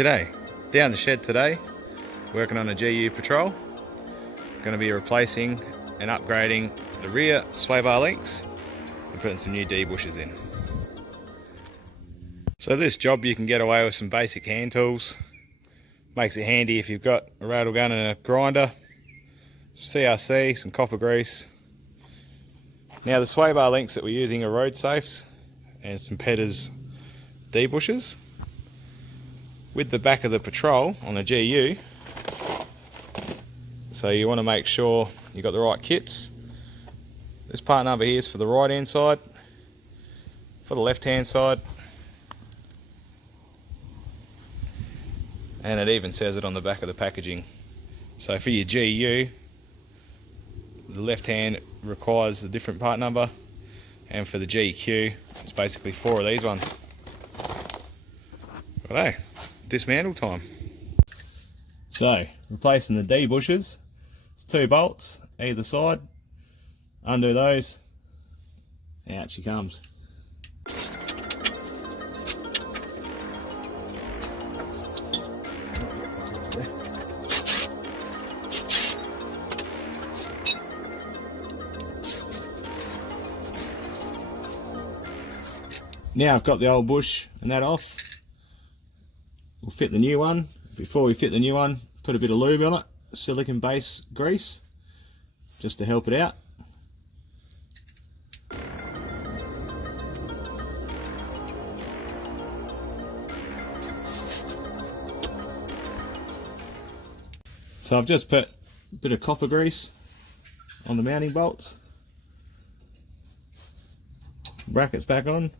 G'day, down the shed today, working on a GU Patrol. Going to be replacing and upgrading the rear sway bar links and putting some new D bushes in. So this job you can get away with some basic hand tools. Makes it handy if you've got a rattle gun and a grinder, some CRC, some copper grease. Now the sway bar links that we're using are road safes and some Petters D bushes. With the back of the Patrol on a GU, so you want to make sure you've got the right kits. This part number here is for the right hand side, for the left hand side, and it even says it on the back of the packaging. So for your GU, the left hand requires a different part number, and for the GQ it's basically 4 of these ones. Righto, dismantle time. So replacing the D bushes, it's 2 bolts either side, undo those, out she comes. Now I've got the old bush and that off, we'll fit the new one. Before we fit the new one, put a bit of lube on it, silicone base grease, just to help it out. So I've just put a bit of copper grease on the mounting bolts, brackets back on,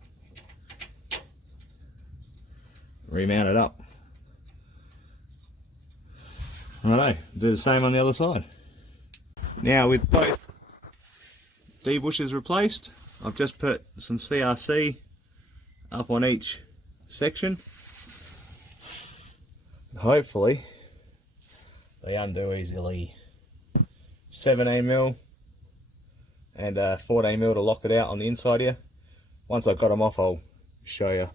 remount it up. Righto, do the same on the other side. Now with both D bushes replaced, I've just put some CRC up on each section. Hopefully they undo easily. 17mm and 14mm to lock it out on the inside here. Once I've got them off, I'll show you.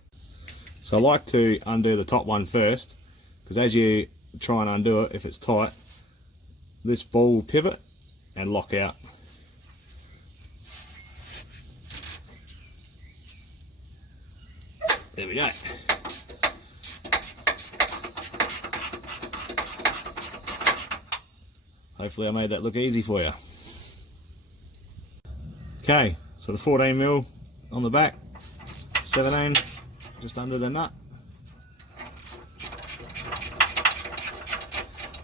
So I like to undo the top one first, because as you try and undo it, if it's tight, this ball will pivot and lock out. There we go. Hopefully I made that look easy for you. Okay, so the 14mm on the back, 17 just under the nut.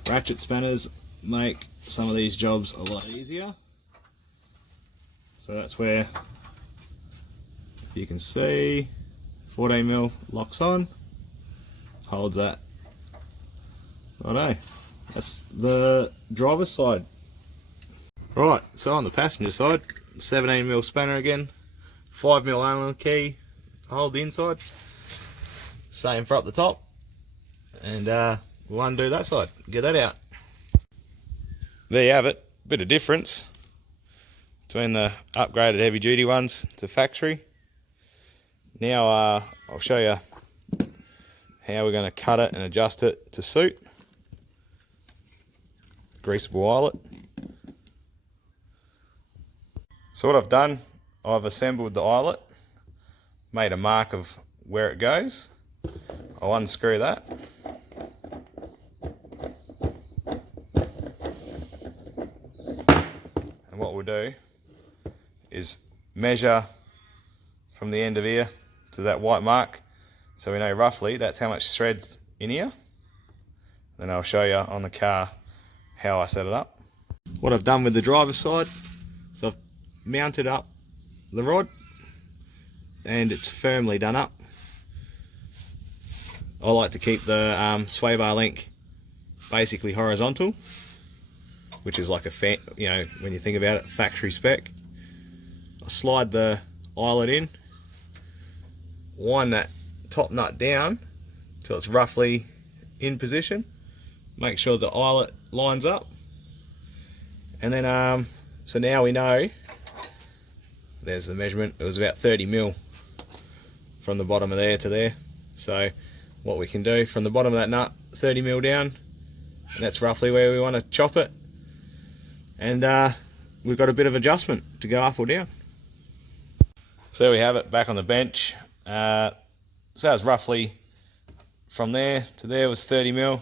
Ratchet spanners make some of these jobs a lot easier. So that's where, if you can see, 14mm locks on, holds that. Righto, that's the driver's side. Right, so on the passenger side, 17mm spanner again, 5mm Allen key to hold the inside. Same for up the top, and we'll undo that side, get that out. There you have it, bit of difference between the upgraded heavy duty ones to factory. Now I'll show you how we're going to cut it and adjust it to suit. Greasable eyelet. So what I've done, I've assembled the eyelet, made a mark of where it goes. I'll unscrew that. And what we'll do is measure from the end of here to that white mark, so we know roughly that's how much thread's in here. Then I'll show you on the car how I set it up. What I've done with the driver's side, so I've mounted up the rod and it's firmly done up. I like to keep the sway bar link basically horizontal, which is like a you know, when you think about it, factory spec. I slide the eyelet in, wind that top nut down till it's roughly in position, make sure the eyelet lines up, and then so now we know, there's the measurement, it was about 30mm from the bottom of there to there. So what we can do from the bottom of that nut, 30mm down, and that's roughly where we want to chop it. And we've got a bit of adjustment to go up or down. So there we have it, back on the bench. So that was roughly from there to there was 30mm.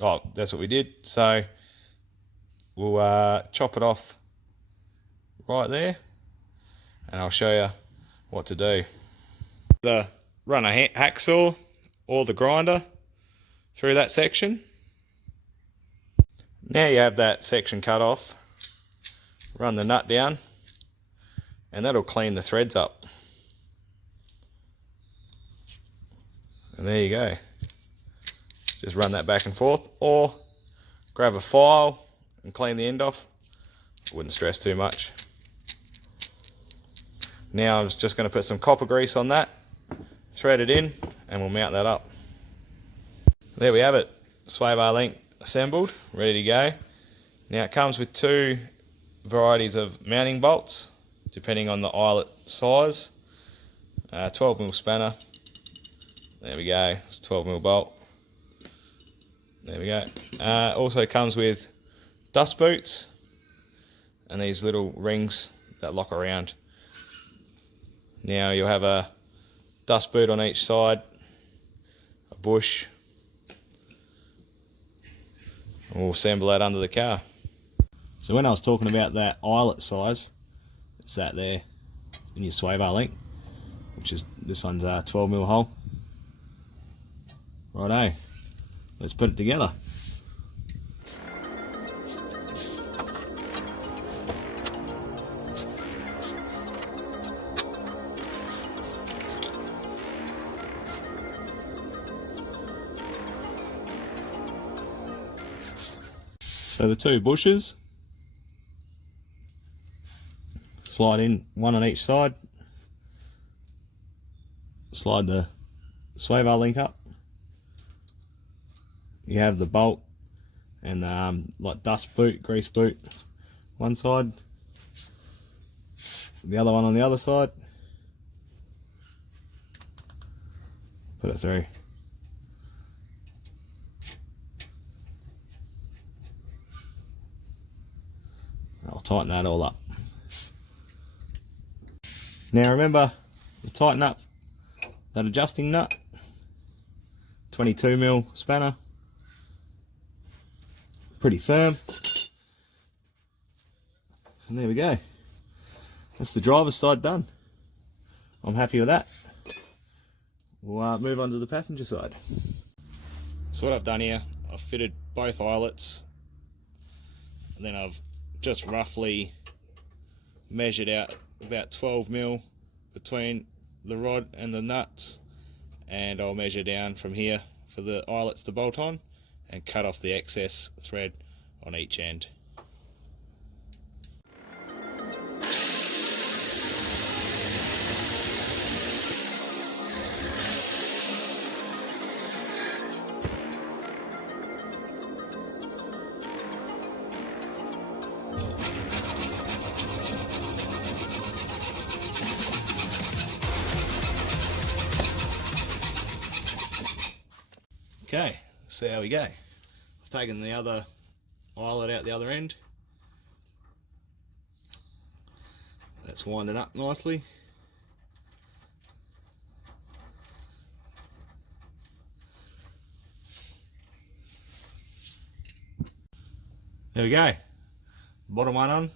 Oh, that's what we did. So we'll chop it off right there, and I'll show you what to do. Run a hacksaw or the grinder through that section. Now you have that section cut off, run the nut down, and that'll clean the threads up. And there you go. Just run that back and forth, or grab a file and clean the end off. Wouldn't stress too much. Now I'm just going to put some copper grease on that, thread it in, and we'll mount that up. There we have it, sway bar link assembled, ready to go. Now it comes with two varieties of mounting bolts, depending on the eyelet size. 12mm spanner. There we go, it's a 12mm bolt. There we go. Also comes with dust boots and these little rings that lock around. Now you'll have a dust boot on each side, a bush, and we'll assemble that under the car. So when I was talking about that eyelet size, it's that there in your sway bar link, which is, this one's a 12mm hole. Righto, let's put it together. So the two bushes slide in, one on each side, slide the sway bar link up. You have the bolt and the like dust boot, grease boot one side, the other one on the other side. Put it through. I'll tighten that all up. Now remember to tighten up that adjusting nut, 22mm spanner, pretty firm. And there we go. That's the driver's side done. I'm happy with that. We'll move on to the passenger side. So what I've done here, I've fitted both eyelets, and then I've just roughly measured out about 12mm between the rod and the nuts, and I'll measure down from here for the eyelets to bolt on and cut off the excess thread on each end. Okay, let's see how we go. I've taken the other eyelet out the other end. That's winding up nicely. There we go. Bottom one on.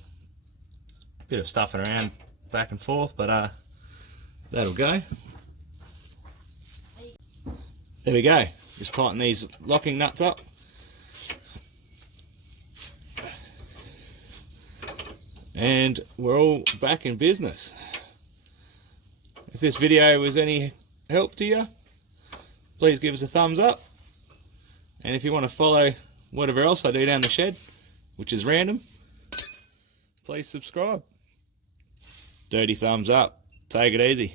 Bit of stuffing around back and forth, but that'll go. There we go. Just tighten these locking nuts up. And we're all back in business. If this video was any help to you, please give us a thumbs up. And if you want to follow whatever else I do down the shed, which is random, please subscribe. Dirty thumbs up. Take it easy.